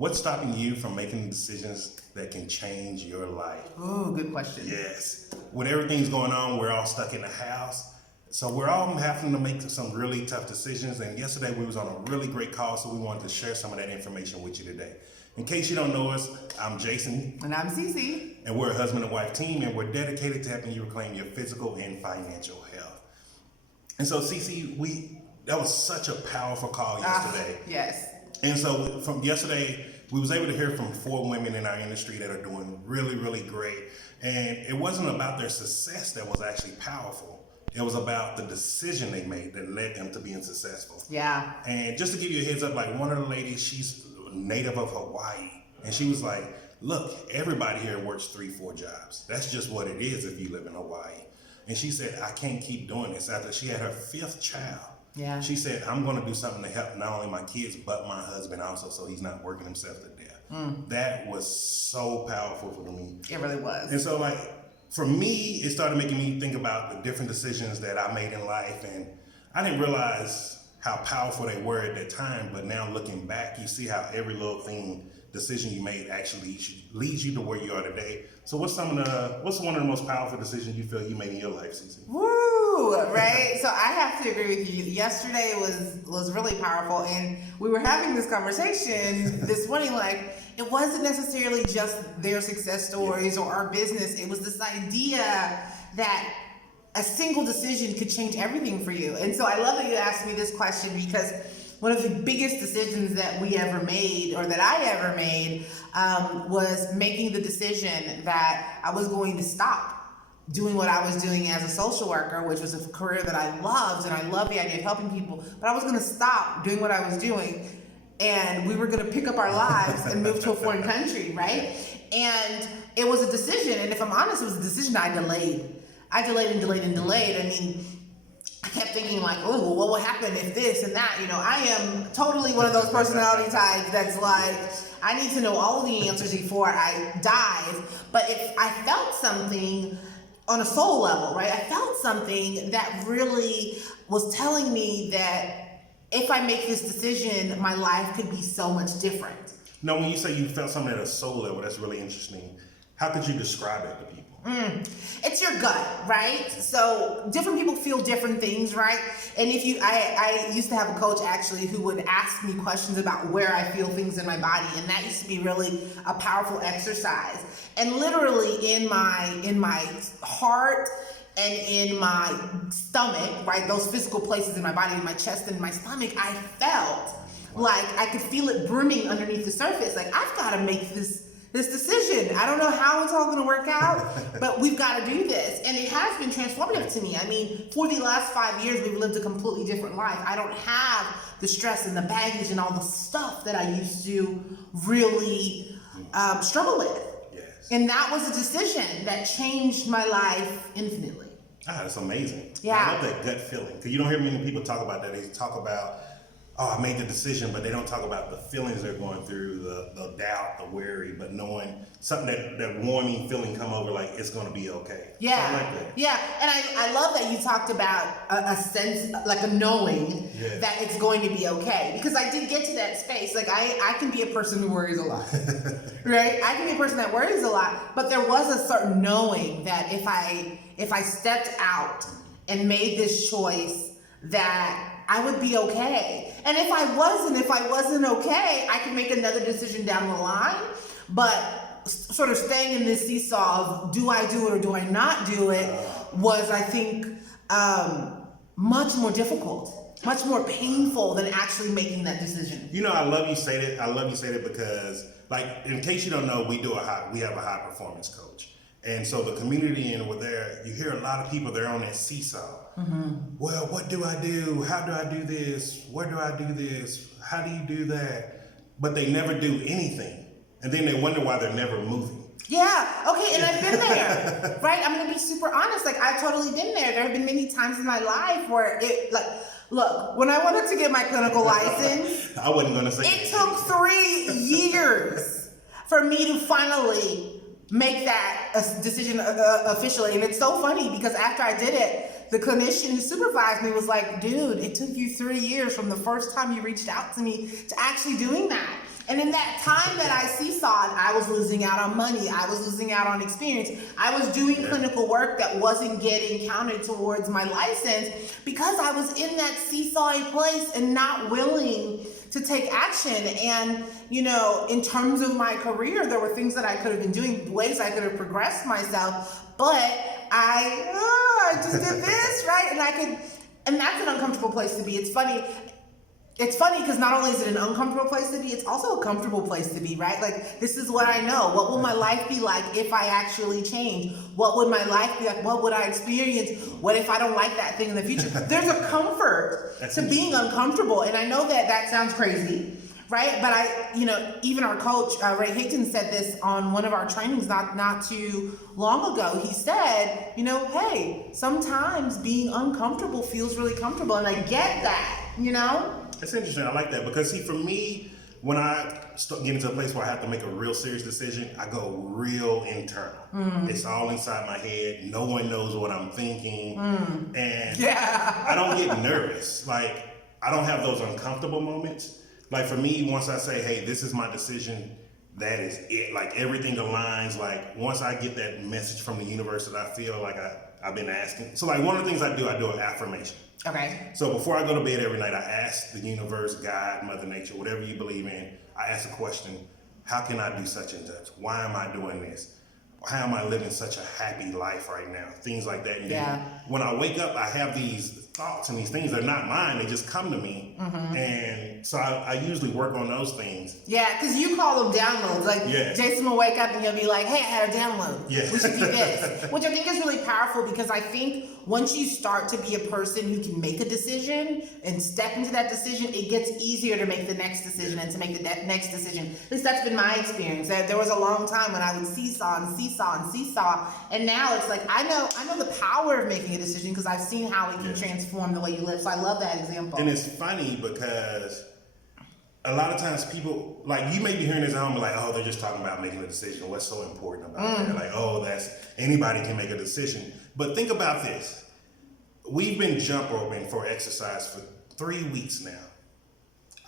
What's stopping you from making decisions that can change your life? Ooh, good question. Yes. When everything's going on, we're all stuck in the house. So we're all having to make some really tough decisions. And yesterday we was on a really great call, so we wanted to share some of that information with you today. In case you don't know us, I'm Jason. And I'm Cici. And we're a husband and wife team, and we're dedicated to helping you reclaim your physical and financial health. And so, Cici, that was such a powerful call yesterday. Yes. And so from yesterday, we was able to hear from 4 women in our industry that are doing really, really great. And it wasn't about their success that was actually powerful. It was about the decision they made that led them to being successful. Yeah. And just to give you a heads up, like one of the ladies, she's native of Hawaii. And she was like, look, everybody here works 3-4 jobs. That's just what it is if you live in Hawaii. And she said, I can't keep doing this. After she had her 5th child, Yeah. she said, I'm going to do something to help not only my kids, but my husband also, so he's not working himself to death. That was so powerful for me. It really was. And so, like, for me, it started making me think about the different decisions that I made in life. And I didn't realize how powerful they were at that time. But now looking back, you see how every little decision you made actually leads you to where you are today. So what's one of the most powerful decisions you feel you made in your life, Cici? Woo! Right? So I have to agree with you. Yesterday was really powerful, and we were having this conversation this morning, like, it wasn't necessarily just their success stories or our business. It was this idea that a single decision could change everything for you. And so I love that you asked me this question, because one of the biggest decisions that we ever made, or that I ever made, was making the decision that I was going to stop doing what I was doing as a social worker, which was a career that I loved, and I love the idea of helping people, but I was going to stop doing what I was doing, and we were going to pick up our lives and move to a foreign country, right? And it was a decision, and if I'm honest, it was a decision I delayed. I delayed and delayed and delayed. I mean, I kept thinking like, oh, well, what will happen if this and that? You know, I am totally one of those personality types that's like, I need to know all of the answers before I dive. But if I felt something on a soul level, right? I felt something that really was telling me that if I make this decision, my life could be so much different. No, when you say you felt something at a soul level, that's really interesting. How could you describe it to people? It's your gut, right? So different people feel different things, right? And I used to have a coach actually who would ask me questions about where I feel things in my body, and that used to be really a powerful exercise. And literally in my heart and in my stomach, right? Those physical places in my body, in my chest and my stomach, I felt like I could feel it brimming underneath the surface. Like, I've got to make this decision. I don't know how it's all going to work out, but we've got to do this. And it has been transformative to me. I mean, for the last 5 years, we've lived a completely different life. I don't have the stress and the baggage and all the stuff that I used to really struggle with. Yes. And that was a decision that changed my life infinitely. That's amazing. Yeah. I love that gut feeling, because you don't hear many people talk about that. They talk about, oh, I made the decision, but they don't talk about the feelings they're going through, the doubt, the worry, but knowing something that warming feeling come over, like it's going to be okay. Yeah. So I like that. Yeah. And I love that you talked about a sense, like a knowing that it's going to be okay. Because I did get to that space. Like I can be a person who worries a lot, right? I can be a person that worries a lot, but there was a certain knowing that if I stepped out and made this choice, that I would be okay. And if I wasn't okay, I could make another decision down the line. But sort of staying in this seesaw of do I do it or do I not do it was, I think, much more difficult, much more painful than actually making that decision. You know, I love you say that. I love you say that because, like, in case you don't know, we have a high performance coach. And so the community and with there, you hear a lot of people, they're on that seesaw. Well, what do I do? How do I do this? Where do I do this? How do you do that? But they never do anything. And then they wonder why they're never moving. Yeah, okay, and I've been there, right? I'm gonna be super honest, like I've totally been there. There have been many times in my life where it, like, look, when I wanted to get my clinical license, I wasn't gonna say it took 3 years for me to finally make that decision officially. And it's so funny because after I did it, the clinician who supervised me was like, dude, it took you 3 years from the first time you reached out to me to actually doing that. And in that time that I seesawed, I was losing out on money. I was losing out on experience. I was doing clinical work that wasn't getting counted towards my license because I was in that seesawing place and not willing to take action. And, you know, in terms of my career, there were things that I could have been doing, ways I could have progressed myself, but I just did this, right? And that's an uncomfortable place to be. It's funny because not only is it an uncomfortable place to be, it's also a comfortable place to be, right? Like, this is what I know. What will my life be like if I actually change? What would my life be like? What would I experience? What if I don't like that thing in the future? There's a comfort to being uncomfortable. And I know that sounds crazy, right? But even our coach, Ray Hickton, said this on one of our trainings not too long ago. He said, hey, sometimes being uncomfortable feels really comfortable. And I get that, It's interesting. I like that because, see, for me, when I start getting to a place where I have to make a real serious decision, I go real internal. It's all inside my head. No one knows what I'm thinking. And I don't get nervous. Like, I don't have those uncomfortable moments. Like, for me, once I say, hey, this is my decision, that is it. Like, everything aligns. Like, once I get that message from the universe that I feel like I've been asking. So, like, one of the things I do an affirmation. Okay. So before I go to bed every night, I ask the universe, God, Mother Nature, whatever you believe in, I ask the question, how can I do such and such? Why am I doing this? How am I living such a happy life right now? Things like that. And then when I wake up, I have these thoughts and these things. They're not mine. They just come to me. And so I usually work on those things. Yeah, because you call them downloads. Like, Jason will wake up and he'll be like, hey, I had a download. We should do this. Which I think is really powerful because I think once you start to be a person who can make a decision and step into that decision, it gets easier to make the next decision and to make the next decision. At least that's been my experience. There was a long time when I would seesaw, and now it's like I know the power of making a decision because I've seen how it can transform the way you live. So I love that example. And it's funny because a lot of times people, like, you may be hearing this at home like, oh, they're just talking about making a decision. What's so important about that? Like, oh, anybody can make a decision. But think about this. We've been jump roping for exercise for 3 weeks now.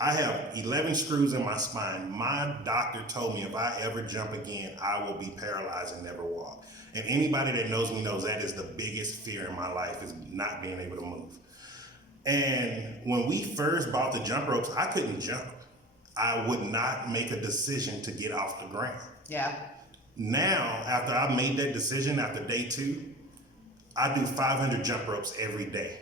I have 11 screws in my spine. My doctor told me if I ever jump again, I will be paralyzed and never walk. And anybody that knows me knows that is the biggest fear in my life, is not being able to move. And when we first bought the jump ropes, I couldn't jump. I would not make a decision to get off the ground. Yeah. Now, after I made that decision after day 2, I do 500 jump ropes every day.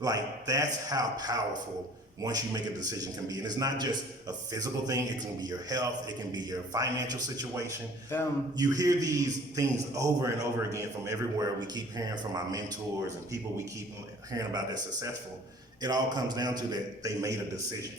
Like, that's how powerful once you make a decision can be. And it's not just a physical thing, it can be your health, it can be your financial situation. You hear these things over and over again from everywhere. We keep hearing from our mentors and people we keep hearing about that's successful. It all comes down to that they made a decision.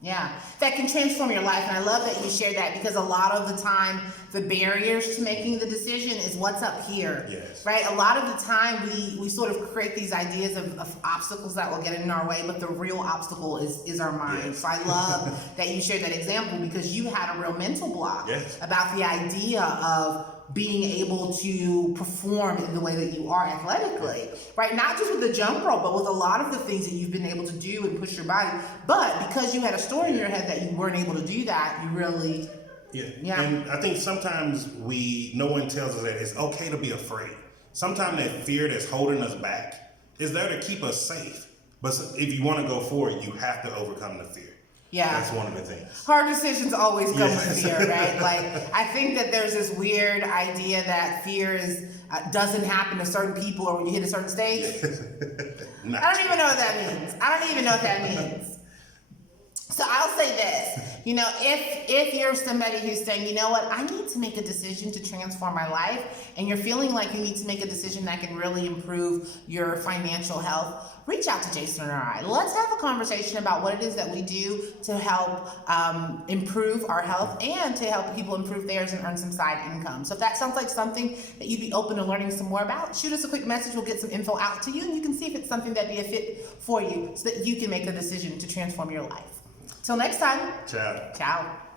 Yeah, that can transform your life. And I love that you shared that because a lot of the time, the barriers to making the decision is what's up here, right? A lot of the time we sort of create these ideas of obstacles that will get in our way, but the real obstacle is our mind. So I love that you shared that example because you had a real mental block about the idea of being able to perform in the way that you are athletically, right? Not just with the jump rope, but with a lot of the things that you've been able to do and push your body. But because you had a story in your head that you weren't able to do that, you really... And I think sometimes no one tells us that it's okay to be afraid. Sometimes that fear that's holding us back is there to keep us safe. But if you want to go forward, you have to overcome the fear. That's one of the things. Hard decisions always come with fear, right? Like, I think that there's this weird idea that fear doesn't happen to certain people or when you hit a certain stage. I don't even know what that means. So I'll say this, if you're somebody who's saying, you know what, I need to make a decision to transform my life, and you're feeling like you need to make a decision that can really improve your financial health, reach out to Jason or I. Let's have a conversation about what it is that we do to help improve our health and to help people improve theirs and earn some side income. So if that sounds like something that you'd be open to learning some more about, shoot us a quick message. We'll get some info out to you, and you can see if it's something that'd be a fit for you so that you can make a decision to transform your life. Till next time. Ciao. Ciao.